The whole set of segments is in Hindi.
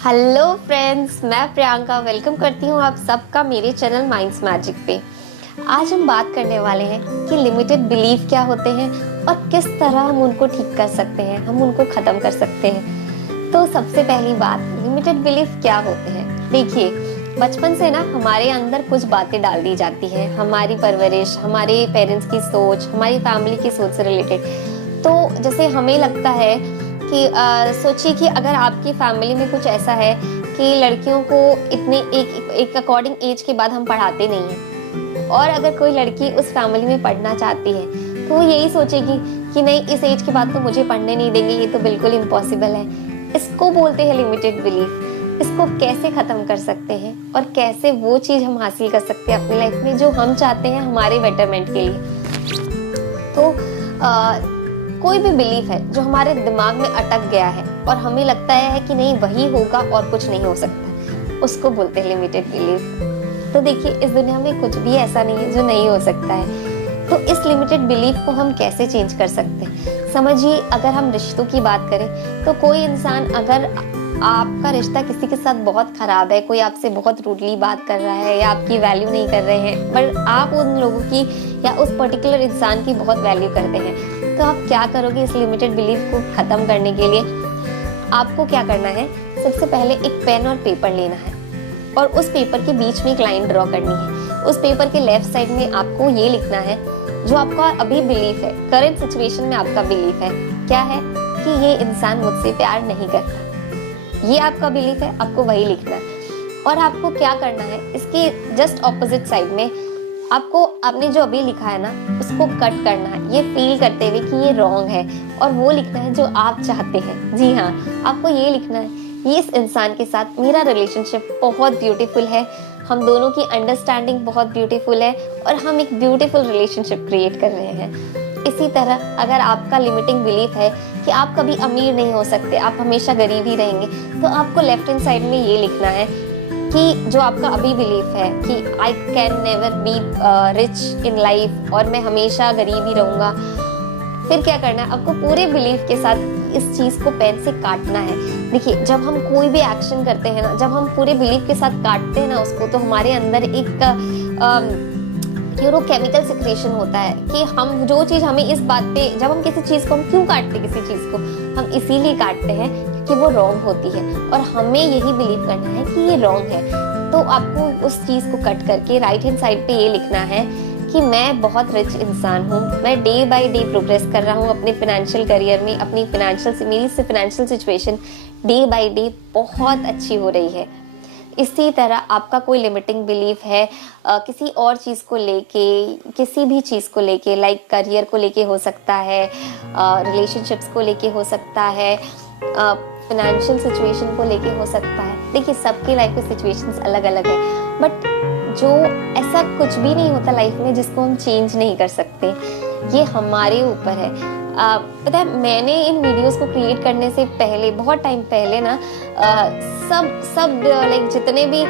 हेलो फ्रेंड्स, मैं प्रियंका वेलकम करती हूँ आप सबका मेरे चैनल माइंड्स मैजिक पे। आज हम बात करने वाले हैं कि लिमिटेड बिलीफ क्या होते हैं और किस तरह हम उनको ठीक कर सकते हैं, हम उनको ख़त्म कर सकते हैं। तो सबसे पहली बात, लिमिटेड बिलीफ क्या होते हैं। देखिए, बचपन से ना हमारे अंदर कुछ बातें डाल दी जाती हैं, हमारी परवरिश, हमारे पेरेंट्स की सोच, हमारी फैमिली की सोच से रिलेटेड। तो जैसे हमें लगता है कि सोचिए कि अगर आपकी फैमिली में कुछ ऐसा है कि लड़कियों को इतने एक अकॉर्डिंग एज के बाद हम पढ़ाते नहीं हैं, और अगर कोई लड़की उस फैमिली में पढ़ना चाहती है तो वो यही सोचेगी कि नहीं, इस एज के बाद तो मुझे पढ़ने नहीं देंगे, ये तो बिल्कुल इम्पॉसिबल है। इसको बोलते हैं लिमिटेड बिलीफ। इसको कैसे ख़त्म कर सकते हैं और कैसे वो चीज़ हम हासिल कर सकते हैं अपनी लाइफ में जो हम चाहते हैं हमारे बेटरमेंट के लिए। तो कोई भी बिलीफ है जो हमारे दिमाग में अटक गया है और हमें लगता है कि नहीं वही होगा और कुछ नहीं हो सकता, उसको बोलते हैं लिमिटेड बिलीफ। तो देखिए, इस दुनिया में कुछ भी ऐसा नहीं है जो नहीं हो सकता है। तो इस लिमिटेड बिलीफ को हम कैसे चेंज कर सकते हैं। समझिए, अगर हम रिश्तों की बात करें तो कोई इंसान, अगर आपका रिश्ता किसी के साथ बहुत खराब है, कोई आपसे बहुत रूडली बात कर रहा है या आपकी वैल्यू नहीं कर रहे हैं, पर आप उन लोगों की या उस पर्टिकुलर इंसान की बहुत वैल्यू करते हैं, तो आप क्या करोगे इस लिमिटेड बिलीफ को ख़त्म करने के लिए। आपको क्या करना है, सबसे पहले एक पेन और पेपर लेना है और उस पेपर के बीच में एक लाइन ड्रॉ करनी है। उस पेपर के लेफ्ट साइड में आपको ये लिखना है जो आपका अभी बिलीफ है, करंट सिचुएशन में आपका बिलीफ है। क्या है कि ये इंसान मुझसे प्यार नहीं करता, ये आपका बिलीफ है, आपको वही लिखना है। और आपको क्या करना है, इसके जस्ट ऑपोजिट साइड में आपको आपने जो अभी लिखा है ना उसको कट करना है, ये फील करते हुए कि ये रॉन्ग है, और वो लिखना है जो आप चाहते हैं। जी हाँ, आपको ये लिखना है, ये इस इंसान के साथ मेरा रिलेशनशिप बहुत ब्यूटीफुल है, हम दोनों की अंडरस्टैंडिंग बहुत ब्यूटीफुल है और हम एक ब्यूटीफुल रिलेशनशिप क्रिएट कर रहे हैं। इसी तरह अगर आपका लिमिटिंग बिलीफ है कि आप कभी अमीर नहीं हो सकते, आप हमेशा गरीब ही रहेंगे, तो आपको लेफ्ट हैंड साइड में ये लिखना है कि जो आपका अभी बिलीफ है कि I can never be rich in life, और मैं हमेशा गरीब ही रहूँगा। फिर क्या करना है, आपको पूरे बिलीफ के साथ इस चीज़ को पेन से काटना है। देखिए, जब हम कोई भी एक्शन करते हैं ना, जब हम पूरे बिलीफ के साथ काटते हैं ना उसको, तो हमारे अंदर एक केमिकल सिक्रेशन होता है कि हम जो चीज़ हमें इस बात पे, जब हम किसी चीज़ को, हम क्यों काटते हैं किसी चीज़ को, हम इसीलिए काटते हैं कि वो रॉन्ग होती है और हमें यही बिलीव करना है कि ये रॉन्ग है। तो आपको उस चीज़ को कट करके राइट हैंड साइड पे ये लिखना है कि मैं बहुत रिच इंसान हूँ, मैं डे बाय डे प्रोग्रेस कर रहा हूँ अपने फिनेंशियल करियर में, अपनी मेरी financial situation day by day बहुत अच्छी हो रही है। इसी तरह आपका कोई लिमिटिंग बिलीफ है किसी और चीज़ को लेके, किसी भी चीज़ को लेके, लाइक करियर को लेके हो सकता है, रिलेशनशिप्स को लेके हो सकता है, फिनेंशियल सिचुएशन को लेके हो सकता है। देखिए, सबकी लाइफ में सिचुएशंस अलग अलग है, बट जो ऐसा कुछ भी नहीं होता लाइफ में जिसको हम चेंज नहीं कर सकते, ये हमारे ऊपर है। पता है, मैंने इन वीडियोस को क्रिएट करने से पहले, बहुत टाइम पहले ना, सब लाइक जितने भी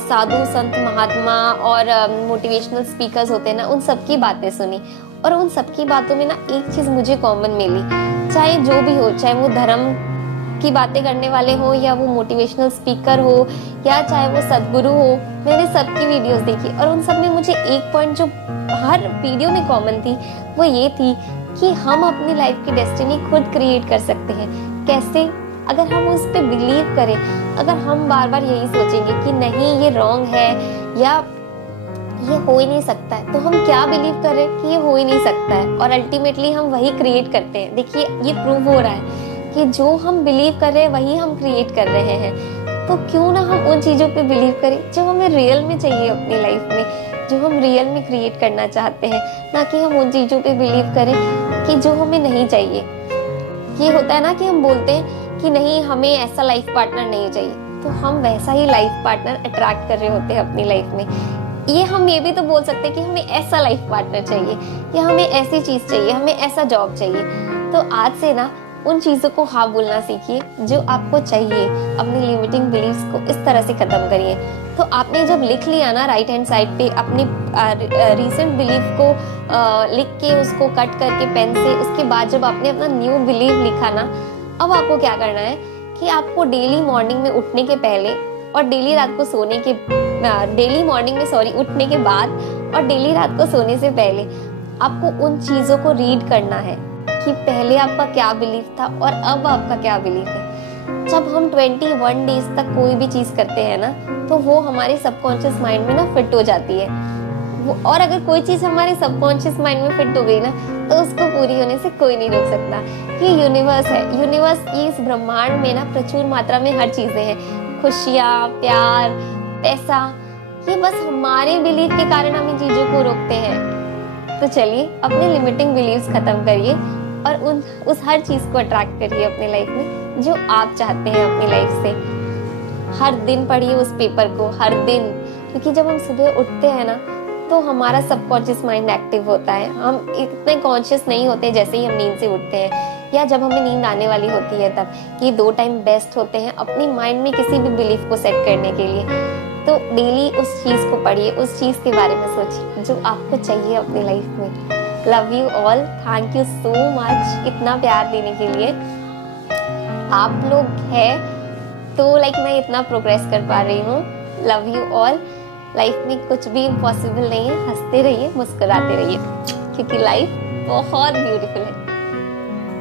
साधु संत महात्मा और मोटिवेशनल स्पीकर्स होते हैं ना, उन सब की बातें सुनी, और उन सब की बातों में ना एक चीज़ मुझे कॉमन मिली, चाहे जो भी हो, चाहे वो धर्म की बातें करने वाले हो या वो मोटिवेशनल स्पीकर हो या चाहे वो सदगुरु हो। मैंने सबकी वीडियोस देखी और उन सब में मुझे एक पॉइंट जो हर वीडियो में कॉमन थी वो ये थी कि हम अपनी लाइफ की डेस्टिनी खुद क्रिएट कर सकते हैं। कैसे? अगर हम उस पर बिलीव करें, अगर हम बार बार यही सोचेंगे कि नहीं ये रॉन्ग है या ये हो ही नहीं सकता है, तो हम क्या बिलीव कर रहे हैं कि ये हो ही नहीं सकता है, और अल्टीमेटली हम वही क्रिएट करते हैं। देखिए, ये प्रूव हो रहा है कि जो हम बिलीव कर रहे हैं वही हम क्रिएट कर रहे हैं। तो क्यों ना हम उन चीज़ों पे बिलीव करें जो हमें रियल में चाहिए अपनी लाइफ में, जो हम रियल में क्रिएट करना चाहते हैं, ना कि हम उन चीज़ों पे बिलीव करें कि जो हमें नहीं चाहिए। ये होता है ना कि हम बोलते हैं कि नहीं, हमें ऐसा लाइफ पार्टनर नहीं चाहिए, तो हम वैसा ही लाइफ पार्टनर अट्रैक्ट कर रहे होते हैं अपनी लाइफ में। ये हम ये भी तो बोल सकते हैं कि हमें ऐसा लाइफ पार्टनर चाहिए या हमें ऐसी चीज़ चाहिए, हमें ऐसा जॉब चाहिए। तो आज से ना उन चीज़ों को हाँ बोलना सीखिए जो आपको चाहिए। अपनी लिमिटिंग बिलीव्स को इस तरह से ख़त्म करिए। तो आपने जब लिख लिया ना राइट हैंड साइड पे अपनी रीसेंट बिलीफ को लिख के उसको कट करके पेन से, उसके बाद जब आपने अपना न्यू बिलीव लिखा ना, अब आपको क्या करना है कि आपको डेली मॉर्निंग में उठने के पहले और डेली रात को सोने के डेली मॉर्निंग में उठने के बाद और डेली रात को सोने से पहले आपको उन चीज़ों को रीड करना है कि पहले आपका क्या बिलीफ था और अब आपका क्या बिलीफ है। जब हम 21 डेज तक कोई भी चीज़ करते हैं ना, तो वो हमारे सबकॉन्शियस माइंड में ना फिट हो जाती है और अगर कोई चीज़ हमारे सबकॉन्शियस माइंड में फिट हो गई ना, तो उसको पूरी होने से कोई नहीं रोक सकता। ये यूनिवर्स है, यूनिवर्स, ये इस ब्रह्मांड में ना प्रचुर मात्रा में हर चीज़ें हैं, खुशियाँ, प्यार, पैसा, ये बस हमारे बिलीफ के कारण हम इन चीज़ों को रोकते हैं। तो चलिए अपने लिमिटिंग बिलीव्स खत्म करिए और उस हर चीज़ को अट्रैक्ट करिए अपने लाइफ में जो आप चाहते हैं अपनी लाइफ से। हर दिन पढ़िए उस पेपर को, हर दिन, क्योंकि जब हम सुबह उठते हैं ना, तो हमारा सबकॉन्शियस माइंड एक्टिव होता है। हम इतने कॉन्शियस नहीं होते जैसे ही हम नींद से उठते हैं या जब हमें नींद आने वाली होती है तब। ये 2 टाइम बेस्ट होते हैं अपनी माइंड में किसी भी बिलीफ को सेट करने के लिए। तो डेली उस चीज़ को पढ़िए, उस चीज़ के बारे में सोचिए जो आपको चाहिए अपनी लाइफ में। Love you all, thank you so much इतना प्यार देने के लिए। आप लोग हैं तो मैं इतना प्रोग्रेस कर पा रही हूँ। Love you all. लाइफ में कुछ भी इम्पॉसिबल नहीं है, हंसते रहिए, मुस्कुराते रहिए, क्योंकि लाइफ बहुत ब्यूटीफुल है।